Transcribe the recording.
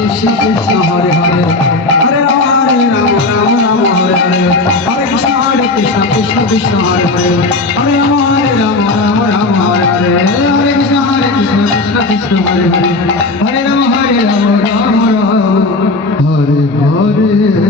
Krishna Krishna Hare Hare Hare Ram Ram Ram Hare Hare Hare Krishna Krishna Krishna Hare Hare Hare Ram Ram Hare Hare Hare Krishna Krishna Krishna Hare Hare Hare Ram Ram Ram Hare Hare